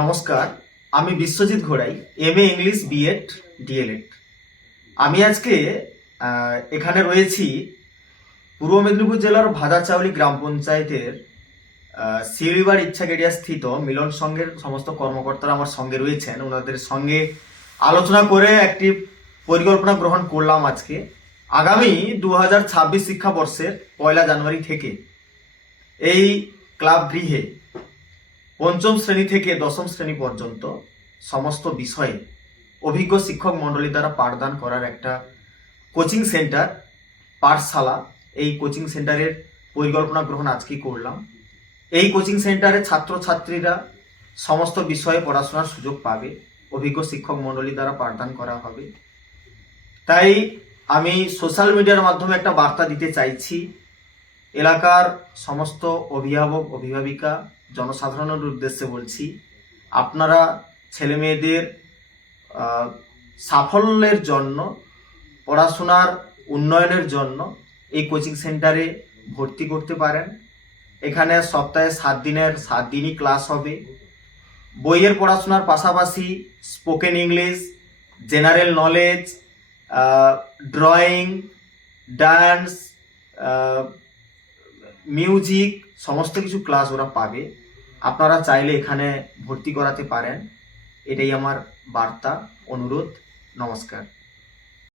নমস্কার, আমি বিশ্বজিৎ ঘোড়াই, এমএ ইংলিশ বিএড ডিএলএড। আমি আজকে এখানে রয়েছি পূর্ব মেদিনীপুর জেলার ভাদাচাউলি গ্রাম পঞ্চায়েতের শিউলিবাড়ি ইচ্ছাগেড়িয়া স্থিত মিলন সংঘের সমস্ত কর্মকর্তারা আমার সঙ্গে রয়েছেন। ওনাদের সঙ্গে আলোচনা করে একটি পরিকল্পনা গ্রহণ করলাম। আজকে আগামী 2026 শিক্ষাবর্ষের 1 জানুয়ারি থেকে এই ক্লাব গৃহে পঞ্চম শ্রেণী থেকে দশম শ্রেণী পর্যন্ত সমস্ত বিষয়ে অভিজ্ঞ শিক্ষক মণ্ডলী দ্বারা পাঠদান করার একটা কোচিং সেন্টার, পাঠশালা, এই কোচিং সেন্টারের পরিকল্পনা গ্রহণ আজকেই করলাম। এই কোচিং সেন্টারে ছাত্রছাত্রীরা সমস্ত বিষয়ে পড়াশোনার সুযোগ পাবে, অভিজ্ঞ শিক্ষক মণ্ডলী দ্বারা পাঠদান করা হবে। তাই আমি সোশ্যাল মিডিয়ার মাধ্যমে একটা বার্তা দিতে চাইছি। এলাকার সমস্ত অভিভাবক, অভিভাবিকা, জনসাধারণের উদ্দেশ্যে বলছি, আপনারা ছেলে মেয়েদের সাফল্যের জন্য, পড়াশোনার উন্নয়নের জন্য এই কোচিং সেন্টারে ভর্তি করতে পারেন। এখানে সপ্তাহে 7 দিনের 7 দিনই ক্লাস হবে। বইয়ের পড়াশোনার পাশাপাশি spoken English, general knowledge, drawing, dance, music, সমস্ত কিছু ক্লাস ওরা পাবে। আপনারা চাইলে এখানে ভর্তি করাতে পারেন। এটাই আমার বার্তা, অনুরোধ। নমস্কার।